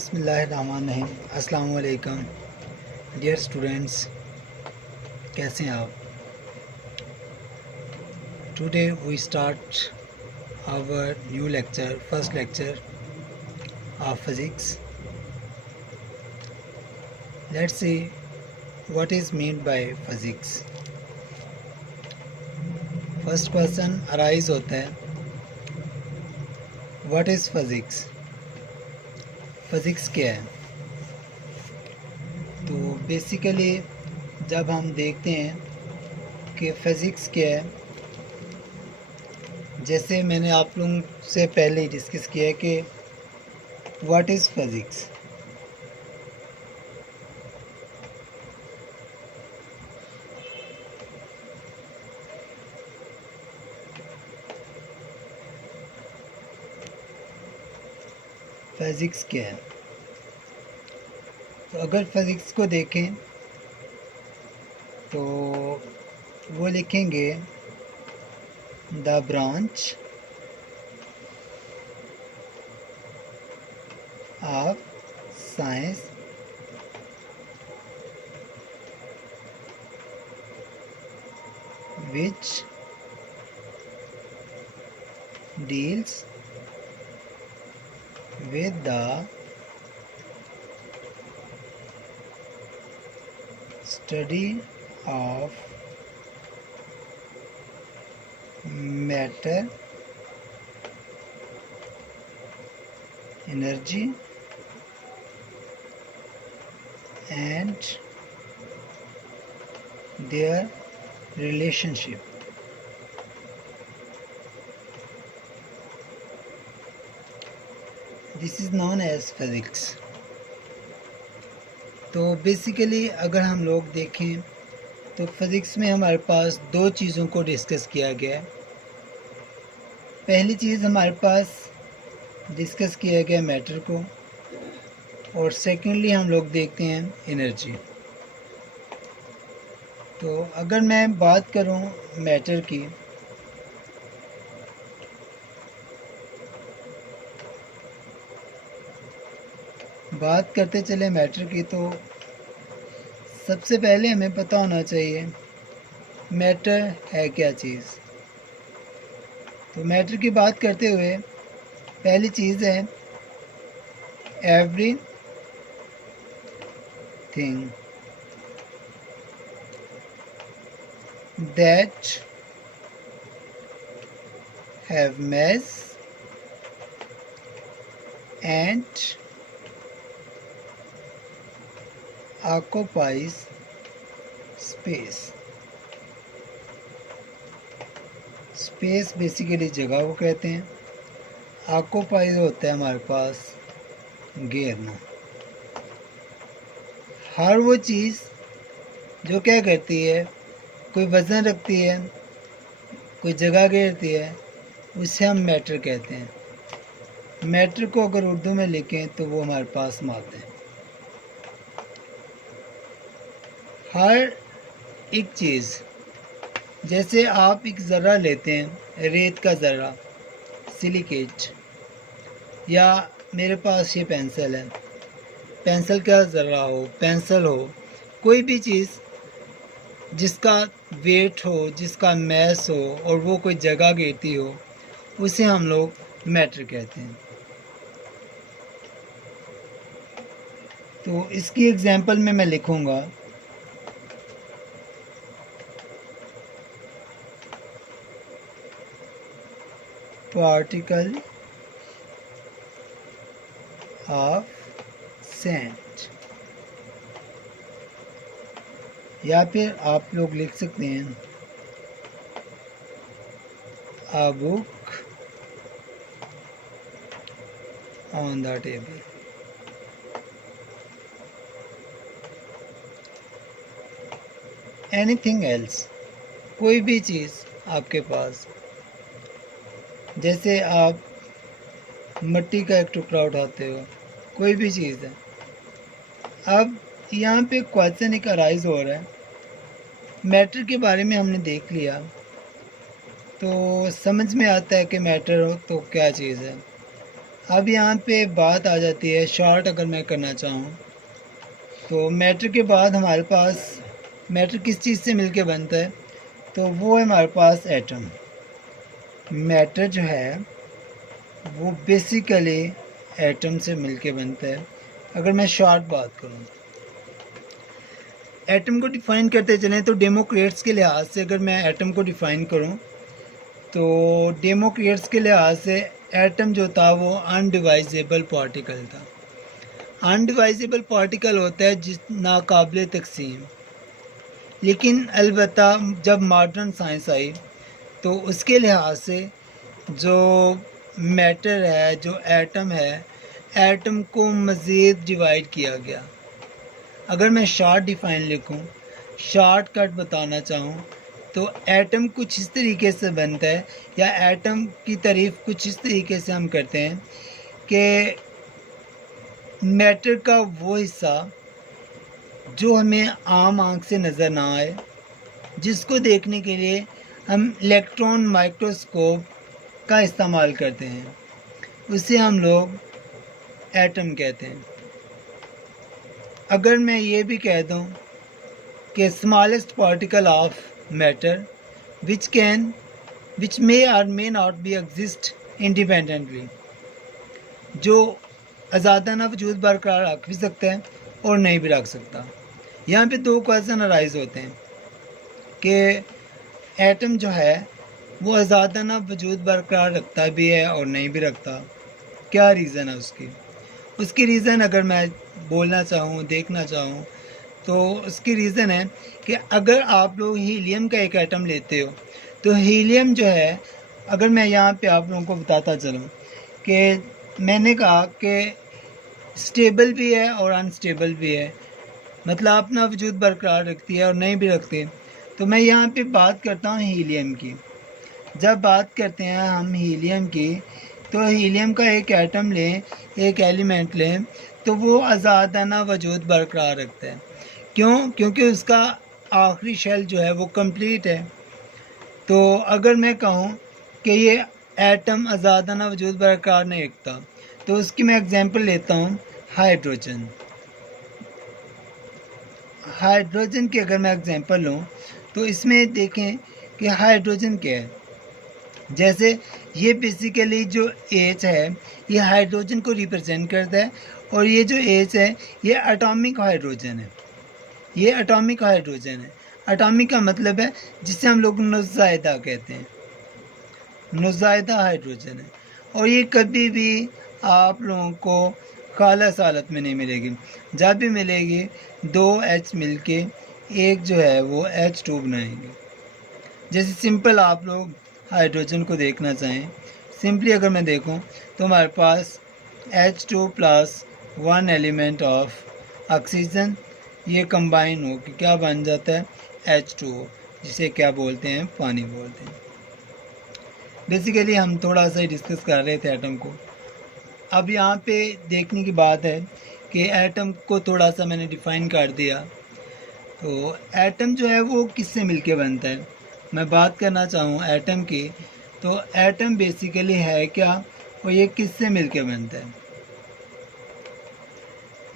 बिस्मिल्लाहिर्रहमानिर्रहीम। अस्सलाम वालेकुम डियर स्टूडेंट्स, कैसे हैं आप? Today we start our new lecture, first lecture of physics. Let's see what is mean by physics. First question arise होता है, व्हाट इज़ फिजिक्स? फिजिक्स क्या है? तो बेसिकली जब हम देखते हैं कि फ़िज़िक्स क्या है, जैसे मैंने आप लोगों से पहले ही डिस्कस किया है कि व्हाट इज़ फिज़िक्स। फिज़िक्स क्या है? तो अगर फिज़िक्स को देखें तो वो लिखेंगे the branch of science which deals with the study of matter, energy and their relationship. This is known as physics. तो बेसिकली अगर हम लोग देखें तो फिज़िक्स में हमारे पास दो चीज़ों को डिस्कस किया गया है। पहली चीज़ हमारे पास डिस्कस किया गया मैटर को, और सेकेंडली हम लोग देखते हैं एनर्जी। तो अगर मैं बात करूं मैटर की, बात करते चले मैटर की, तो सबसे पहले हमें पता होना चाहिए मैटर है क्या चीज़। तो मैटर की बात करते हुए पहली चीज़ है every thing that have mass and occupies space. Space basically जगह को कहते हैं, ऑक्यूपाइज होता है हमारे पास घेरना। हर वो चीज़ जो क्या करती है, कोई वज़न रखती है, कोई जगह घेरती है, उसे हम मैटर कहते हैं। मैटर को अगर उर्दू में लिखें तो वो हमारे पास मादा है। हर एक चीज़, जैसे आप एक ज़र्रा लेते हैं, रेत का ज़र्रा, सिलिकेट, या मेरे पास ये पेंसिल है, पेंसिल का ज़र्रा हो, पेंसिल हो, कोई भी चीज़ जिसका वेट हो, जिसका मैस हो और वो कोई जगह घेरती हो, उसे हम लोग मैटर कहते हैं। तो इसकी एग्जांपल में मैं लिखूँगा पार्टिकल ऑफ सैंड, या फिर आप लोग लिख सकते हैं a book on the table। Anything else, कोई भी चीज़ आपके पास, जैसे आप मिट्टी का एक टुकड़ा उठाते हो, कोई भी चीज़ है। अब यहाँ पे क्वेश्चन एक अराइज हो रहा है, मैटर के बारे में हमने देख लिया तो समझ में आता है कि मैटर हो तो क्या चीज़ है। अब यहाँ पे बात आ जाती है शॉर्ट अगर मैं करना चाहूँ तो मैटर के बाद हमारे पास मैटर किस चीज़ से मिलके बनता है, तो वो है हमारे पास एटम। मैटर जो है वो बेसिकली एटम से मिलके बनता है। अगर मैं शॉर्ट बात करूँ, एटम को डिफ़ाइन करते चलें तो डेमोक्रेट्स के लिहाज से अगर मैं एटम को डिफ़ाइन करूँ तो डेमोक्रेट्स के लिहाज से एटम जो था वो अनडिवाइजेबल पार्टिकल था। अनडिवाइजेबल पार्टिकल होता है जिस नाकाबिल तकसीम। लेकिन अलबत्ता जब मॉडर्न साइंस आई तो उसके लिहाज से जो मैटर है, जो एटम है, एटम को मज़ीद डिवाइड किया गया। अगर मैं शॉर्ट डिफ़ाइन लिखूं, शॉर्टकट बताना चाहूँ तो एटम कुछ इस तरीके से बनता है, या एटम की तारीफ़ कुछ इस तरीके से हम करते हैं कि मैटर का वो हिस्सा जो हमें आम आँख से नज़र ना आए, जिसको देखने के लिए हम इलेक्ट्रॉन माइक्रोस्कोप का इस्तेमाल करते हैं, उसे हम लोग एटम कहते हैं। अगर मैं ये भी कह दूं कि smallest particle of matter which may or may not be exist independently, जो आज़ादाना वजूद बरकरार रख भी सकता है और नहीं भी रख सकता। यहाँ पे दो क्वेश्चन अराइज होते हैं कि एटम जो है वो आज़ादाना वजूद बरकरार रखता भी है और नहीं भी रखता। क्या रीज़न है उसकी रीज़न अगर मैं बोलना चाहूँ, देखना चाहूँ, तो उसकी रीज़न है कि अगर आप लोग हीलियम का एक एटम लेते हो तो हीलियम जो है, अगर मैं यहाँ पे आप लोगों को बताता चलूँ कि मैंने कहा कि स्टेबल भी है और अनस्टेबल भी है, मतलब अपना वजूद बरकरार रखती है और नहीं भी रखती। तो मैं यहाँ पे बात करता हूँ हीलियम की। जब बात करते हैं हम हीलियम की, तो हीलियम का एक एटम लें, एक एलिमेंट लें, तो वो आज़ादाना वजूद बरकरार रखता है। क्यों? क्योंकि उसका आखिरी शेल जो है वो कंप्लीट है। तो अगर मैं कहूँ कि ये एटम आज़ादाना वजूद बरकरार नहीं रखता, तो उसकी मैं एग्जांपल लेता हूँ हाइड्रोजन। हाइड्रोजन की अगर मैं एग्जांपल लूँ तो इसमें देखें कि हाइड्रोजन क्या है। जैसे ये बेसिकली जो एच है ये हाइड्रोजन को रिप्रेजेंट करता है, और ये जो एच है ये एटॉमिक हाइड्रोजन है। ये एटॉमिक हाइड्रोजन है। एटॉमिक का मतलब है जिसे हम लोग नुज़ायदा कहते हैं, नुज़ायदा हाइड्रोजन है। और ये कभी भी आप लोगों को खालस हालत में नहीं मिलेगी। जब भी मिलेगी दो एच मिलके एक जो है वो H2 बनाएंगे। जैसे सिंपल आप लोग हाइड्रोजन को देखना चाहें, सिंपली अगर मैं देखूं तो हमारे पास H2 plus one element of oxygen, ये कंबाइन हो के क्या बन जाता है H2O, जिसे क्या बोलते हैं, पानी बोलते हैं। बेसिकली हम थोड़ा सा डिस्कस कर रहे थे एटम को। अब यहाँ पे देखने की बात है कि एटम को थोड़ा सा मैंने डिफ़ाइन कर दिया। तो एटम जो है वो किससे मिलके बनता है, मैं बात करना चाहूँ एटम की, तो एटम बेसिकली है क्या और ये किससे मिलके बनता है।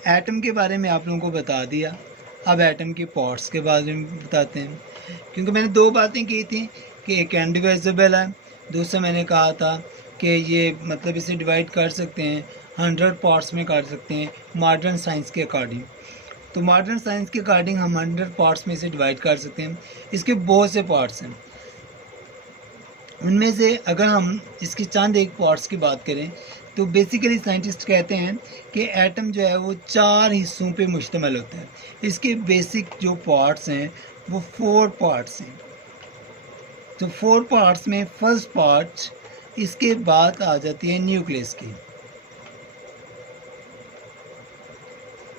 एटम के बारे में आप लोगों को बता दिया। अब एटम के पार्ट्स के बारे में बताते हैं, क्योंकि मैंने दो बातें की थी कि एक इनडिविजिबल है, दूसरा मैंने कहा था कि ये मतलब इसे डिवाइड कर सकते हैं 100 पार्ट्स में कर सकते हैं मॉडर्न साइंस के अकॉर्डिंग। तो मॉडर्न साइंस के अकॉर्डिंग हम 100 पार्ट्स में इसे डिवाइड कर सकते हैं। इसके बहुत से पार्ट्स हैं, उनमें से अगर हम इसके चंद एक पार्ट्स की बात करें तो बेसिकली साइंटिस्ट कहते हैं कि एटम जो है वो 4 हिस्सों पे मुश्तमिल होता है। इसके बेसिक जो पार्ट्स हैं वो 4 पार्ट्स हैं। तो 4 पार्ट्स में फर्स्ट पार्ट, इसके बाद आ जाती है न्यूक्लियस की।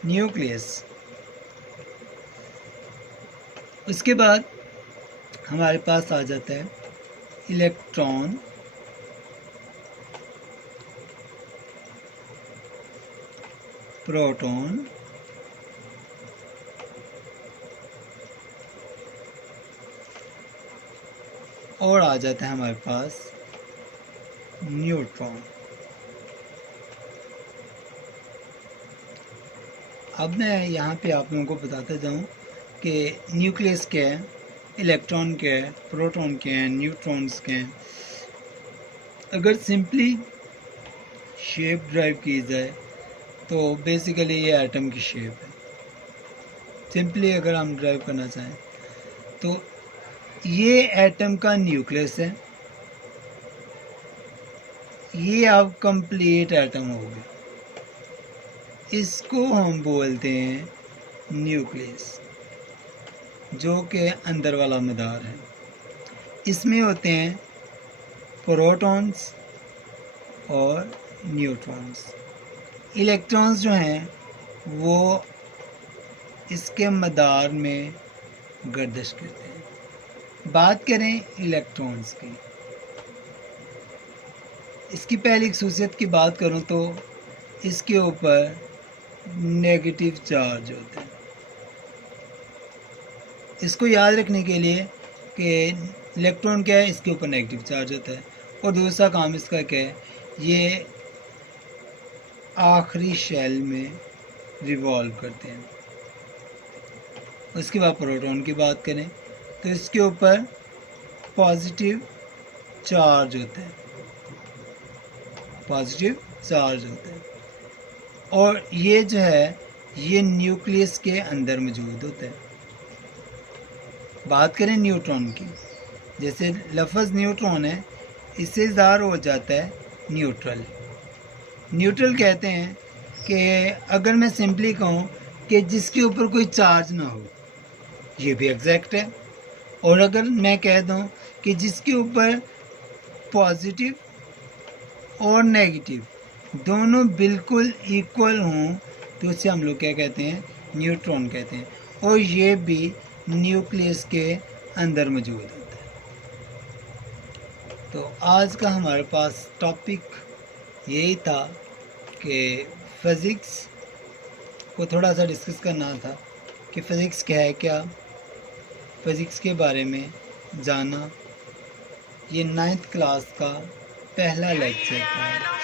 न्यूक्लियस, उसके बाद हमारे पास आ जाता है इलेक्ट्रॉन, प्रोटॉन, और आ जाता है हमारे पास न्यूट्रॉन। अब मैं यहाँ पे आप लोगों को बताता जाऊँ कि न्यूक्लियस क्या है, इलेक्ट्रॉन क्या है, प्रोटॉन क्या है, न्यूट्रॉन्स क्या हैं। अगर सिंपली शेप ड्राइव की जाए तो बेसिकली ये एटम की शेप है। सिंपली अगर हम ड्राइव करना चाहें तो ये एटम का न्यूक्लियस है, ये अब कंप्लीट एटम हो गया, इसको हम बोलते हैं न्यूक्लियस, जो कि अंदर वाला मदार है। इसमें होते हैं प्रोटॉन्स और न्यूट्रॉन्स। इलेक्ट्रॉन्स जो हैं वो इसके मदार में गर्दिश करते हैं। बात करें इलेक्ट्रॉन्स की, इसकी पहली खसूसियत की बात करूं तो इसके ऊपर नेगेटिव चार्ज होता है। इसको याद रखने के लिए कि इलेक्ट्रॉन क्या है, इसके ऊपर नेगेटिव चार्ज होता है। और दूसरा काम इसका क्या है, ये आखिरी शेल में रिवॉल्व करते हैं। उसके बाद प्रोटॉन की बात करें तो इसके ऊपर पॉजिटिव चार्ज होता है, पॉजिटिव चार्ज होता है। और ये जो है ये न्यूक्लियस के अंदर मौजूद होता है। बात करें न्यूट्रॉन की, जैसे लफ्ज़ न्यूट्रॉन है, इससे ज़ाहिर हो जाता है न्यूट्रल। न्यूट्रल कहते हैं कि अगर मैं सिंपली कहूँ कि जिसके ऊपर कोई चार्ज ना हो, ये भी एग्जैक्ट है। और अगर मैं कह दूँ कि जिसके ऊपर पॉजिटिव और नेगेटिव दोनों बिल्कुल इक्वल हों तो उसे हम लोग क्या कहते हैं, न्यूट्रॉन कहते हैं। और ये भी न्यूक्लियस के अंदर मौजूद होता है। तो आज का हमारे पास टॉपिक यही था कि फ़िज़िक्स को थोड़ा सा डिस्कस करना था कि फ़िज़िक्स क्या है, क्या फ़िज़िक्स के बारे में जाना। ये 9th क्लास का पहला लेक्चर था।